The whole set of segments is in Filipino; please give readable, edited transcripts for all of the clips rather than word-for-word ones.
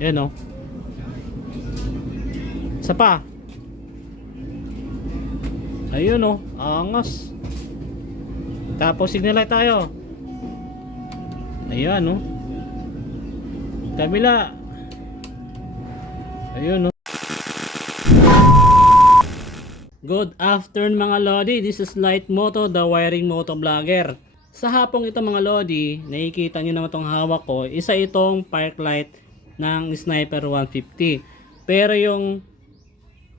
Yan o. Isa pa. Ayun o. Angas. Tapos signal light tayo. Ayan o. Kabila. Ayun o. Good afternoon mga Lodi. This is Light Moto, the wiring moto vlogger. Sa hapong ito mga Lodi, nakikita nyo naman itong hawak ko. Isa itong park light ng Sniper 150. Pero yung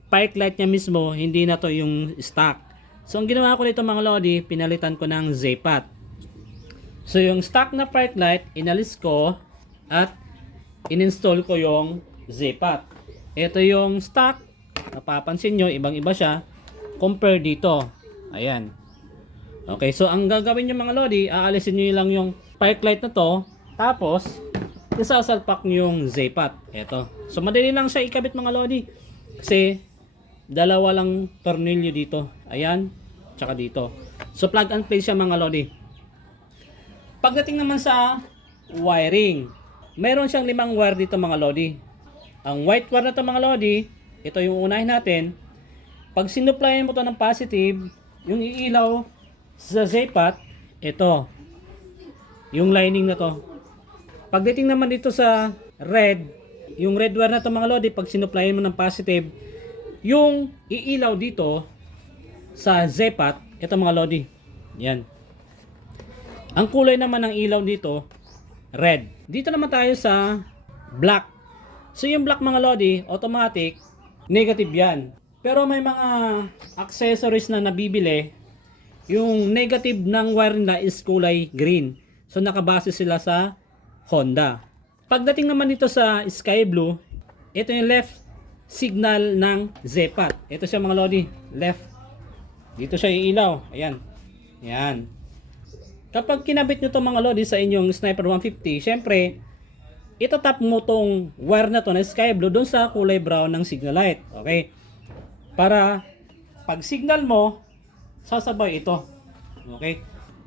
park light niya mismo, hindi na to yung stock. So ang ginawa ko nito mga Lodi, pinalitan ko ng Z-Pat. So yung stock na park light, inalis ko at ininstall ko yung Z-Pat. Ito yung stock. Napapansin nyo, ibang iba siya compare dito. Ayan. Okay, so ang gagawin nyo mga Lodi, aalisin nyo lang yung park light na to. Tapos, isasalpak nyo yung Z-Pat. Ito. So madali lang siya ikabit mga Lodi. Kasi, dalawa lang tornilyo dito. Ayan. Tsaka dito. So plug and play siya mga Lodi. Pagdating naman sa wiring, meron siyang 5 wire dito mga Lodi. Ang white wire na to mga Lodi, ito yung unahin natin. Pag sinuplayan mo to ng positive, yung iilaw sa Z-Pat, ito. Yung lining na to. Pagdating naman dito sa red, yung red wire na to mga Lodi, pag sinuplayan mo ng positive, yung iilaw dito sa Z-Pat, ito mga Lodi. Yan. Ang kulay naman ng ilaw dito, red. Dito naman tayo sa black. So yung black mga Lodi, automatic, negative yan. Pero may mga accessories na nabibili, yung negative ng wire nila is kulay green. So nakabase sila sa Honda. Pagdating naman dito sa sky blue, ito yung left signal ng Z-Pat. Ito siya mga Lodi, left. Dito siya iilaw. Ayan. Yan. Kapag kinabit nyo to mga Lodi sa inyong Sniper 150, syempre, itatap mo tong wire na to na sky blue doon sa kulay brown ng signal light. Okay? Para pag signal mo, sasabay ito. Okay?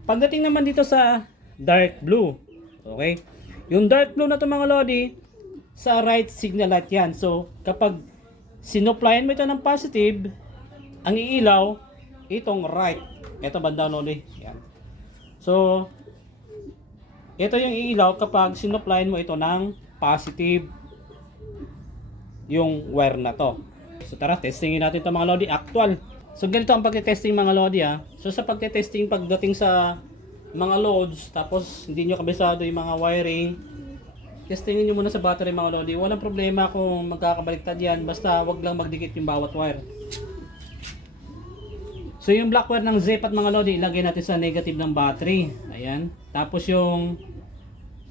Pagdating naman dito sa dark blue. Okay? Yung dark blue na to mga Lodi, sa right signal light yan. So, kapag sinuplayan mo ito ng positive, ang iilaw, itong right. Ito banda Lodi. Yan. So, ito yung iilaw kapag sinuplayan mo ito ng positive yung wire na to. So tara, testingin natin ito mga Lodi, actual. So ganito ang pagte-testing mga Lodi ha. So sa pagte-testing pagdating sa mga loads, tapos hindi nyo kabisado yung mga wiring, testingin nyo muna sa battery mga Lodi. Walang problema kung magkakabaliktad yan, basta wag lang magdikit yung bawat wire. So yung black wire ng Z-Pat mga Lodi, ilagay natin sa negative ng battery. Ayan. Tapos yung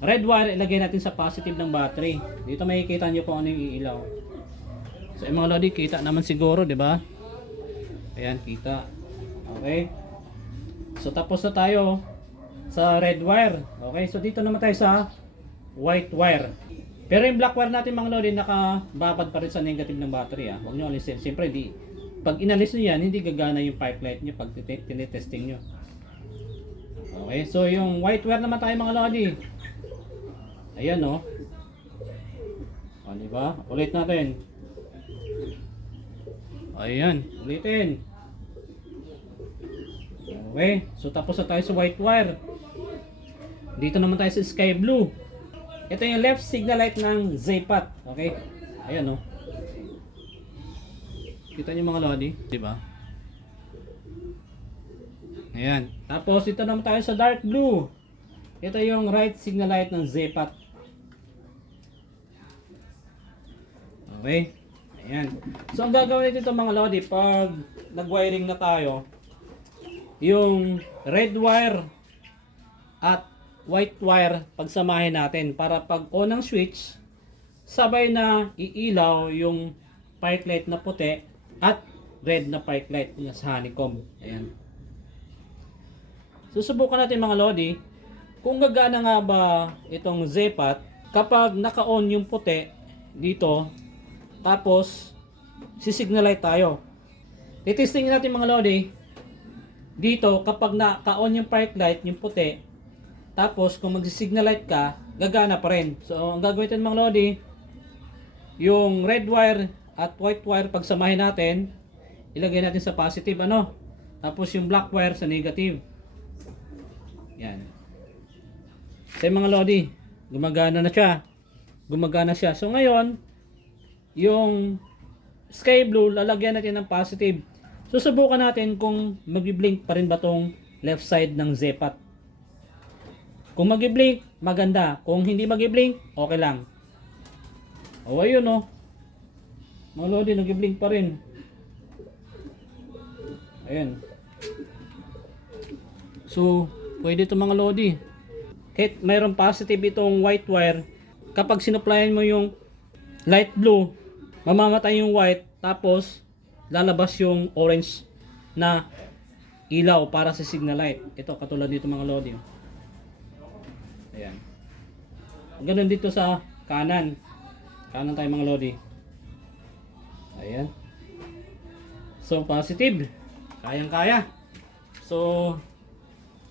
red wire, ilagay natin sa positive ng battery. Dito makikita nyo kung ano yung iilaw. So yung mga Lodi, kita naman siguro, di ba? Ayan, kita. Okay. So tapos na tayo sa red wire. Okay, so dito naman tayo sa white wire. Pero yung black wire natin mga Lodi, nakababad pa rin sa negative ng battery. Huwag nyo alisin. Siyempre, pag inalis nyo yan, hindi gagana yung park light nyo pag tinitesting nyo. Okay, so yung white wire naman tayo mga Lodi. Ayan o. O, diba? Ulit natin. Ayan, ulitin. Okay, so tapos na tayo sa white wire. Dito naman tayo sa sky blue. Ito yung left signal light ng Z-Pat. Okay, ayan o. Kita nyo mga Lodi, diba? Ayan, tapos dito naman tayo sa dark blue. Ito yung right signal light ng Z-Pat. Okay. Ayan. So ang gagawin dito mga Lodi, pag nag-wiring na tayo, yung red wire at white wire pagsamahin natin para pag on ang switch, sabay na iilaw yung park light na puti at red na park light na sa honeycomb. Ayan. Susubukan natin mga Lodi kung gagana nga ba itong Z-Pat kapag naka-on yung puti dito. Tapos, sisignal light tayo. Titestingin natin mga Lodi. Dito, kapag naka-on yung park light, yung puti, tapos kung mag-signal light ka, gagana pa rin. So, ang gagawin natin mga Lodi, yung red wire at white wire pagsamahin natin, ilagay natin sa positive ano. Tapos yung black wire sa negative. Yan. Sa mga lodi, gumagana na siya. Gumagana siya. So ngayon, yung sky blue, lalagyan natin ng positive. Susubukan natin kung mag-blink pa rin ba tong left side ng Zepat. Kung mag-blink, maganda. Kung hindi mag-blink, okay lang. O ayun o. Mga lodi, nag-blink pa rin. Ayan. So, pwede ito mga lodi. Kahit mayroon positive itong white wire, kapag sinuplayan mo yung light blue, mamamatay yung white, tapos lalabas yung orange na ilaw para sa signal light. Ito, katulad dito mga lodi. Ayan. Ganun dito sa kanan. Kanan tayo mga lodi. Ayan. So, positive. Kayang-kaya. So,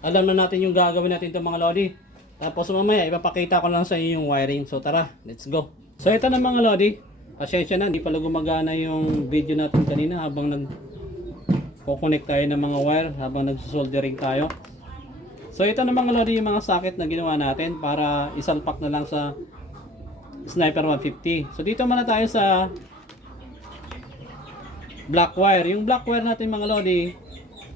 alam na natin yung gagawin natin ito mga lodi. Tapos mamaya, ipapakita ko lang sa inyo yung wiring. So, tara, let's go. So, ito na mga lodi. Pasensya na, hindi pala gumagana yung video natin kanina habang nag-connect tayo ng mga wire, habang nag-soldering tayo. So ito na mga lodi yung mga socket na ginawa natin para isalpak na lang sa Sniper 150. So dito muna tayo sa black wire. Yung black wire natin mga lodi,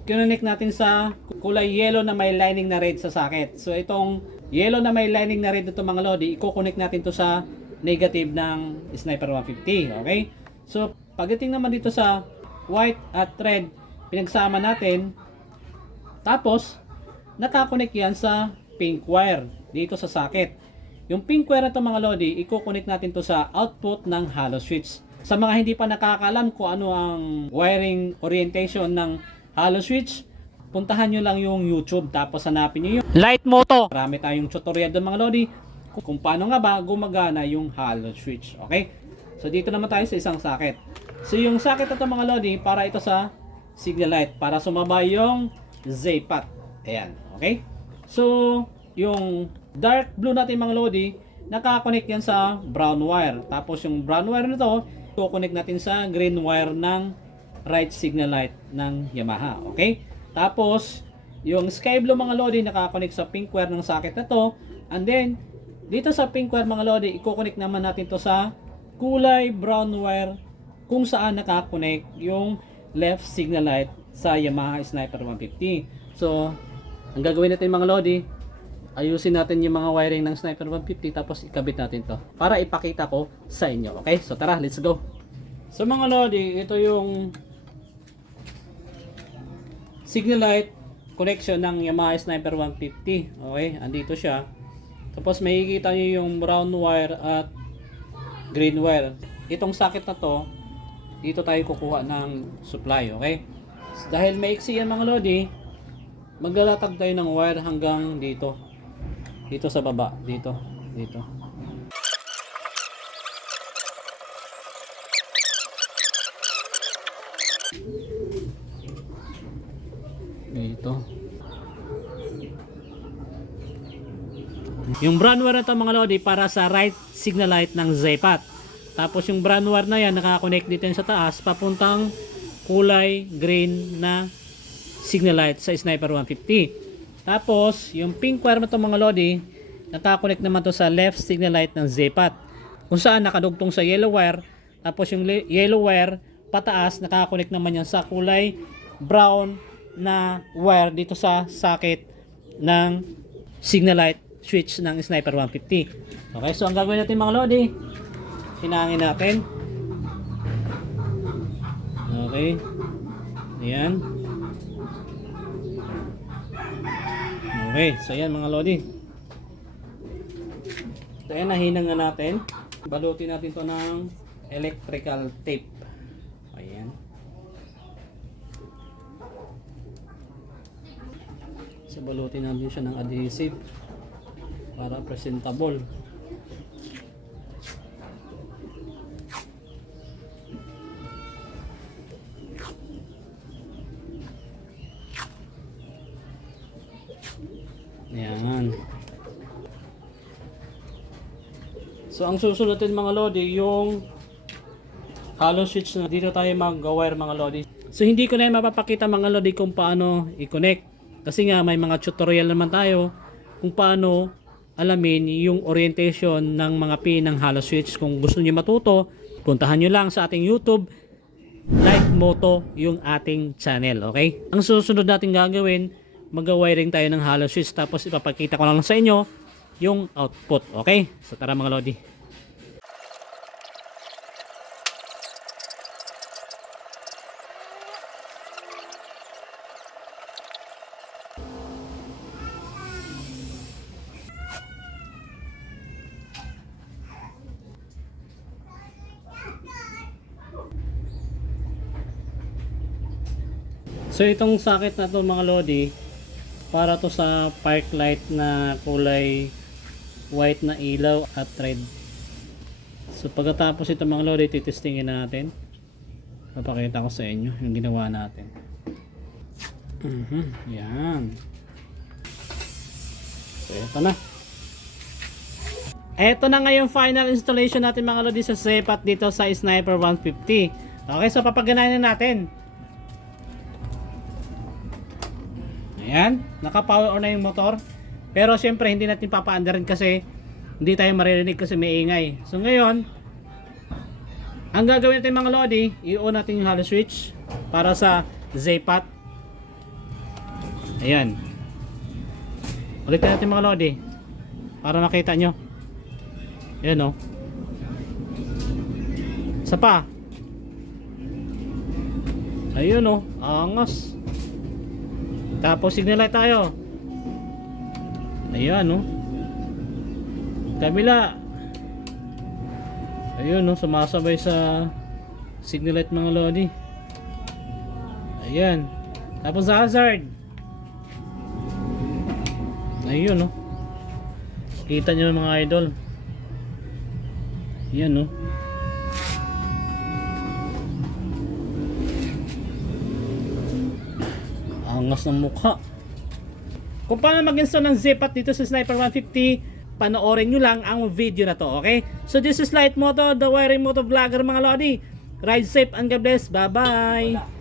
kinonect natin sa kulay yellow na may lining na red sa socket. So itong yellow na may lining na red ito mga lodi, i-connect natin to sa negative ng Sniper 150. Okay? So pagdating naman dito sa white at red, pinagsama natin. Tapos nakakonect yan sa pink wire dito sa socket. Yung pink wire na ito mga lodi, i-connect natin to sa output ng hollow switch. Sa mga hindi pa nakakalam kung ano ang wiring orientation ng hollow switch, puntahan nyo lang yung YouTube tapos hanapin nyo yung Light Moto. Marami tayong tutorial doon mga lodi kung paano nga ba gumagana yung hollow switch. Okay? So dito naman tayo sa isang socket. So yung socket na ito mga lodi, para ito sa signal light, para sumabay yung Zepat. Ayan. Okay? So, yung dark blue natin mga lodi, nakakonect yan sa brown wire. Tapos yung brown wire nito, i-connect natin sa green wire ng right signal light ng Yamaha. Okay? Tapos, yung sky blue mga lodi, nakakonect sa pink wire ng socket na to. And then, dito sa pink wire mga lodi, i-connect naman natin to sa kulay brown wire kung saan nakakonect yung left signal light sa Yamaha Sniper 150. So, ang gagawin natin mga lodi, ayusin natin yung mga wiring ng Sniper 150 tapos ikabit natin to para ipakita ko sa inyo. Okay? So tara, let's go. So mga lodi, ito yung signal light connection ng Yamaha Sniper 150. Okay? Andito siya. Tapos makikita nyo yung brown wire at green wire. Itong socket na to, dito tayo kukuha ng supply. Okay? So, dahil maiksi yan mga lodi, maglalatag tayo ng wire hanggang dito. Dito sa baba. Dito. Dito. Dito. Yung brown wire na ito mga lodi para sa right signal light ng Zepat. Tapos yung brown wire na yan nakakonect dito sa taas papuntang kulay green na signal light sa Sniper 150. Tapos, yung pink wire na ito mga lodi, nakakonect naman to sa left signal light ng Zepat. Kung saan nakadugtong sa yellow wire. Tapos yung yellow wire, pataas, nakakonect naman yan sa kulay brown na wire dito sa socket ng signal light switch ng Sniper 150. Okay, so ang gagawin natin mga lodi, hinangin natin. Okay. Ayan. Okay, so ayan mga lodi. So ayan, nahinang na natin. Balutin natin to ng electrical tape. Ayan. So balutin natin siya ng adhesive para presentable. Ayan. So ang susunod natin mga lodi, yung hollow switch na dito tayo mag-wire mga lodi. So hindi ko na mapapakita mga lodi kung paano i-connect. Kasi nga may mga tutorial naman tayo kung paano alamin yung orientation ng mga pin ng hollow switch. Kung gusto niyo matuto, puntahan nyo lang sa ating YouTube, Light Moto yung ating channel, okay? Ang susunod natin gagawin, mag-wiring tayo ng hollow switch tapos ipapakita ko lang sa inyo yung output, okay? So tara mga lodi. So itong socket na to mga lodi, para to sa park light na kulay white na ilaw at red. So pagkatapos ito mga lodi, titestingin natin. Papakita ko sa inyo yung ginawa natin. Yan. So ito na. Ito na ngayon final installation natin mga lodi sa Zepat dito sa Sniper 150. Okay, so papaganahin na natin. Ayan, naka-power on na yung motor. Pero syempre hindi natin papaandarin kasi hindi tayo maririnig kasi may ingay. So ngayon, ang gagawin natin mga lodi, i-on natin yung hollow switch para sa Zepat. Ayan. Ulitin natin mga lodi para makita nyo. Ayan o. Isa pa. Ayun o, angas. Tapos signal light tayo. Ayan no. Kabila. Ayun no, sumasabay sa signal light mga lodi. Ayan. Tapos sa hazard. Ayun no. Kita nyo mga idol. Ayan no. Angas ng mukha. Kung paano mag-install ng Zepat dito sa Sniper 150, panoorin nyo lang ang video na to, okay? So this is Light Moto, the wiring moto vlogger mga lodi. Ride safe and God bless. Bye bye.